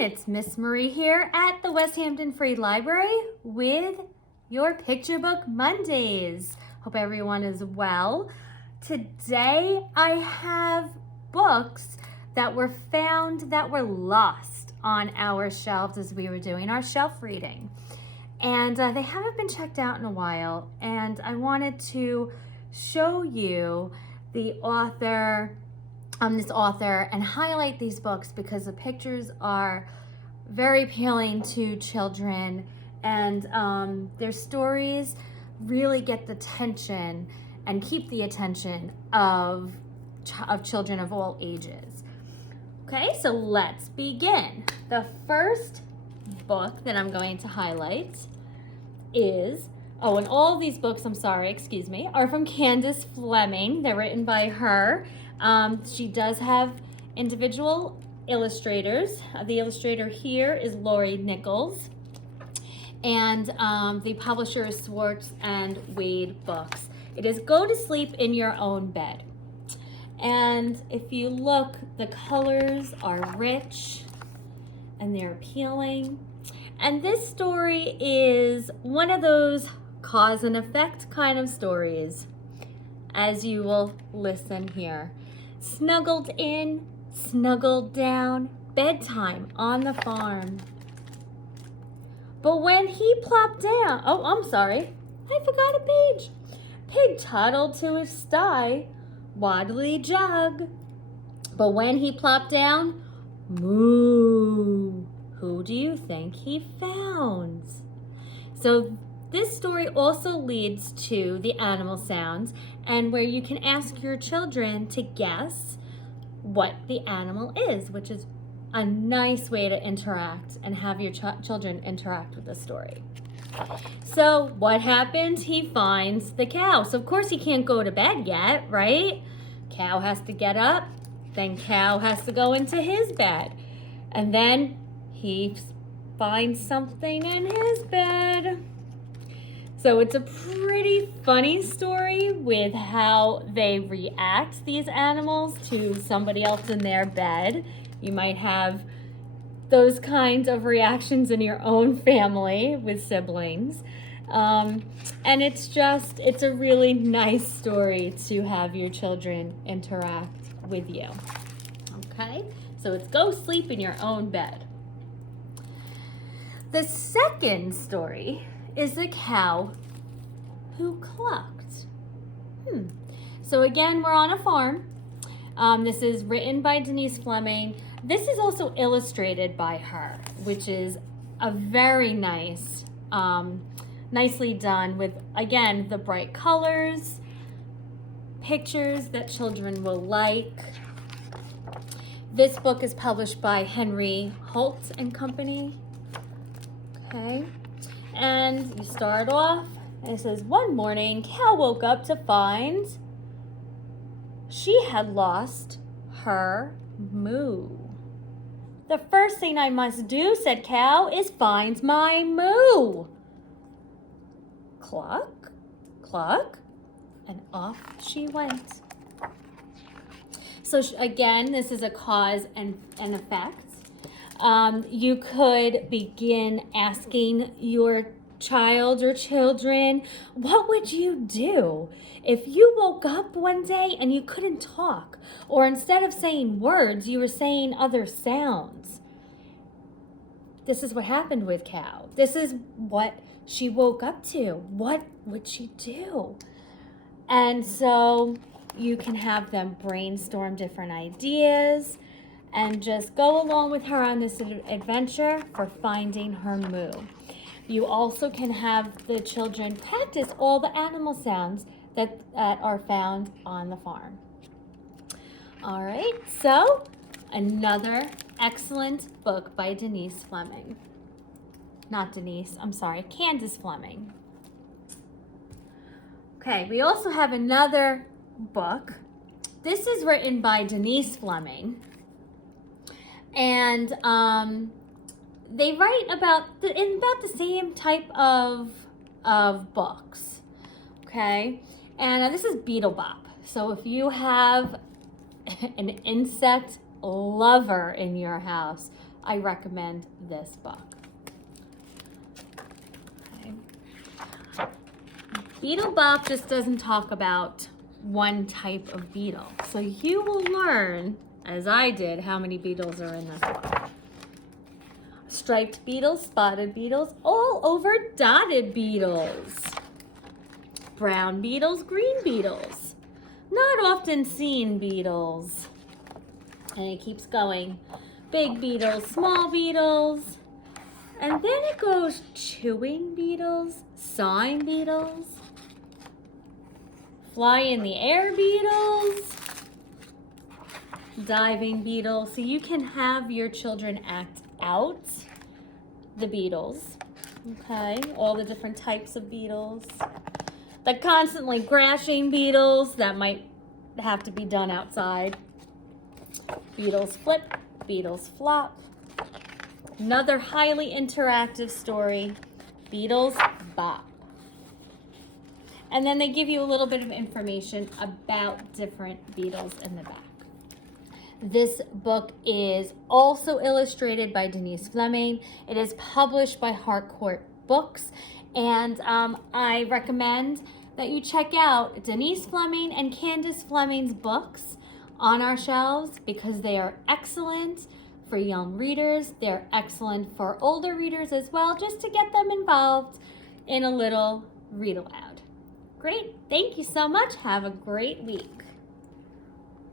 it's Miss Marie here at the West Hampton Free Library with your Picture Book Mondays. Hope everyone is well. Today I have books that were found that were lost on our shelves as we were doing our shelf reading. And they haven't been checked out in a while, and I wanted to show you the author, this author, and highlight these books because the pictures are very appealing to children, and their stories really get the attention and keep the attention of children of all ages. Okay, so let's begin. The first book that I'm going to highlight is, and all these books, are from Candace Fleming. They're written by her. She does have individual illustrators. The illustrator here is Nichols. And the publisher is Schwartz and Wade Books. It is Go to Sleep in Your Own Bed. And if you look, the colors are rich and they're appealing. And this story is one of those cause and effect kind of stories, as you will listen here. Snuggled in, snuggled down, bedtime on the farm. But when he plopped down, I forgot a page. Pig toddled to his sty, waddly jug. But when he plopped down, moo. Who do you think he found? So this story also leads to the animal sounds, and where you can ask your children to guess what the animal is, which is a nice way to interact and have your children interact with the story. So what happens? He finds the cow. So of course he can't go to bed yet, right? Cow has to get up, then cow has to go into his bed, and then he finds something in his bed. So it's a pretty funny story with how they react, these animals, to somebody else in their bed. You might have those kinds of reactions in your own family with siblings. And it's a really nice story to have your children interact with you. Okay, so it's Go Sleep in Your Own Bed. The second story is The Cow Who Clucked. So again, we're on a farm. This is written by Denise Fleming. This is also illustrated by her, which is a very nice, nicely done with, again, the bright colors, pictures that children will like. This book is published by Holt and Company. Okay, and you start off, and it says, one morning, Cow woke up to find she had lost her moo. The first thing I must do, said Cow, is find my moo. Cluck, cluck, and off she went. So again, this is a cause and effect. You could begin asking your child or children, what would you do if you woke up one day and you couldn't talk? Or instead of saying words, you were saying other sounds. This is what happened with Cow. This is what she woke up to. What would she do? And so you can have them brainstorm different ideas and just go along with her on this adventure for finding her moo. You also can have the children practice all the animal sounds that are found on the farm. All right, so another excellent book by Denise Fleming. Candace Fleming. Okay, we also have another book. This is written by Denise Fleming. And they write about the same type of books, okay? And this is Beetle Bop. So if you have an insect lover in your house, I recommend this book. Okay. Beetle Bop just doesn't talk about one type of beetle. So you will learn, as I did, how many beetles are in this book. Striped beetles, spotted beetles, all over dotted beetles. Brown beetles, green beetles. Not often seen beetles. And it keeps going. Big beetles, small beetles. And then it goes chewing beetles, sawing beetles, fly in the air beetles, diving beetles. So you can have your children act out the beetles, okay? All the different types of beetles. The constantly crashing beetles that might have to be done outside. Beetles flip, beetles flop. Another highly interactive story, Beetles Bop. And then they give you a little bit of information about different beetles in the back. This book is also illustrated by Denise Fleming. It is published by Harcourt Books. And I recommend that you check out Denise Fleming and Candace Fleming's books on our shelves because they are excellent for young readers. They're excellent for older readers as well, just to get them involved in a little read aloud. Great. Thank you so much. Have a great week.